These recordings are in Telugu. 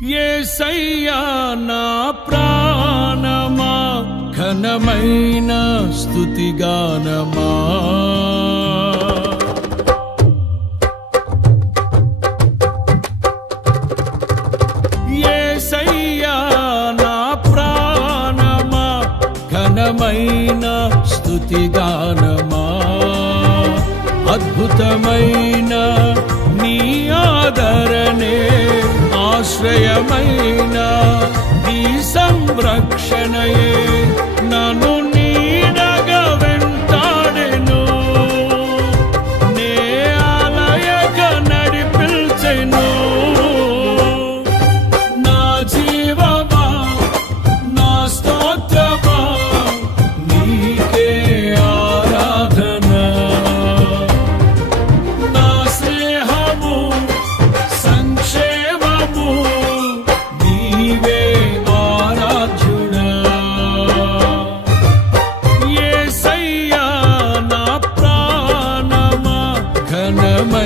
ఏసయ్యా నా ప్రాణమా ఘనమైన స్థుతిగానమా ఏసయ్యా ప్రాణమా ఘనమైన స్థుతిగానమా అద్భుతమైన నీ ఆదరణే ఆశ్రయమైన నీ సంరక్షణయే నను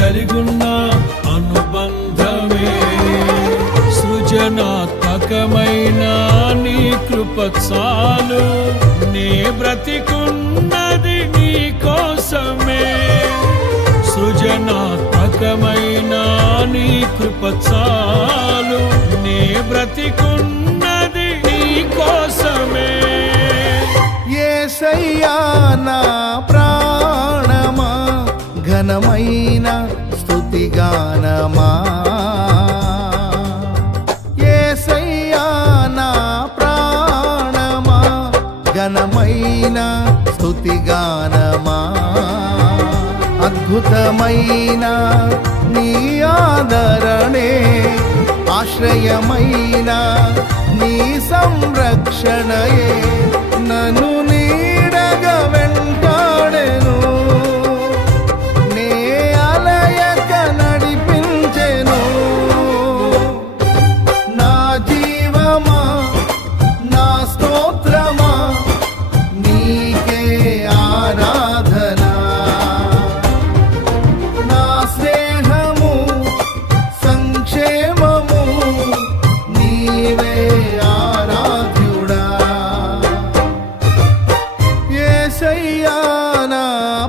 కలిగున్న అనుబంధమే. సృజనాత్మకమైన నీ కృప చాలు నే బ్రతికున్నది నీ కోసమే. సృజనాత్మకమైన నీ కృప నే బ్రతికున్నది నీ కోసమే. ఏసయ్యా నా ప్రా ఘనమైన స్థుతిగానమా ఏసయ్యా నా ప్రాణమా? ఘనమైన స్థుతిగానమా అద్భుతమైన నీ ఆదరణే ఆశ్రయమైన నీ సంరక్షణయే. ఏసయ్యా నా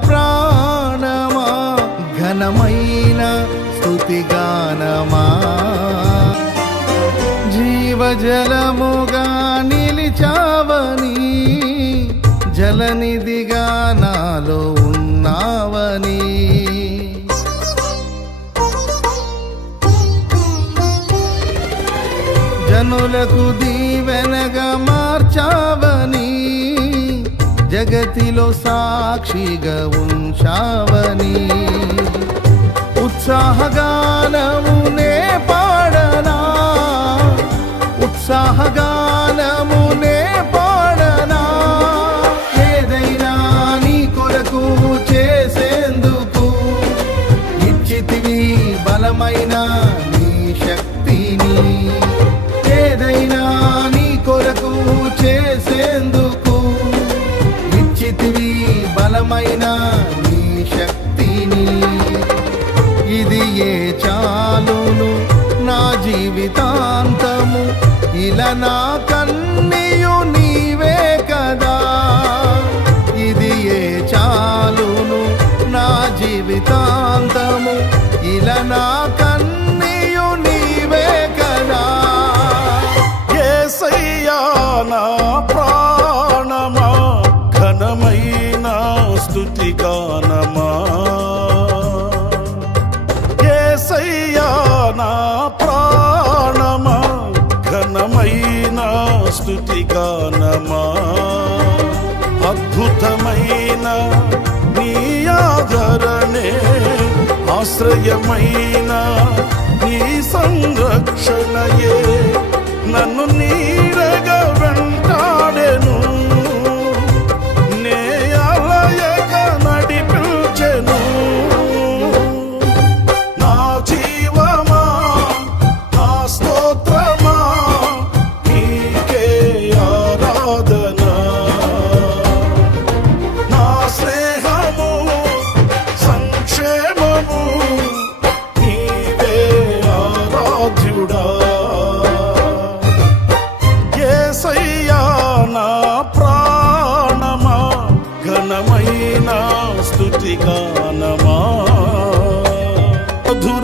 ప్రాణమా ఘనమైన స్థుతిగానమా జీవజలముగా నిలిచావని జలనిధిగా నాలో ఉన్నావని జనులకు దీవెనగా జగతిలో సాక్షిగా ఉంచావని. ఉత్సాహగానమునే పాడనా? ఉత్సాహగానమునే పాడనా? ఏదైనా నీ కొరకు చేసేందుకు ఇచ్చితివి బలమైన నీ శక్తిని. ఏదైనా నీ కొరకు చేసే బలమైన నీ శక్తిని. ఇది ఏ చాలును? నా జీవితాంతము. ఇలా నా కన్నీయు నీవే కదా. స్తుతి గానమా అద్భుతమైన నీ ఆదరణే ఆశ్రయమైన నీ సంరక్షణయే. నన్ను నీ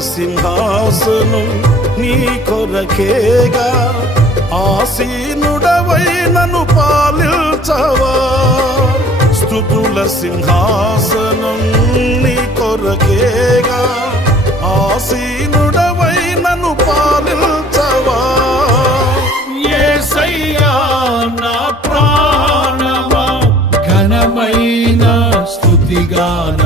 సింహాసనం నీ కొరకేగా. ఆసీనుడవై నన్ను పాలించవా స్థుతుల సింహాసనం నీ కొరకేగా. ఆసీనుడవై నన్ను పాలించవా యేసయ్యా నా ప్రాణమా. ఘనమైన స్తుతిగానమా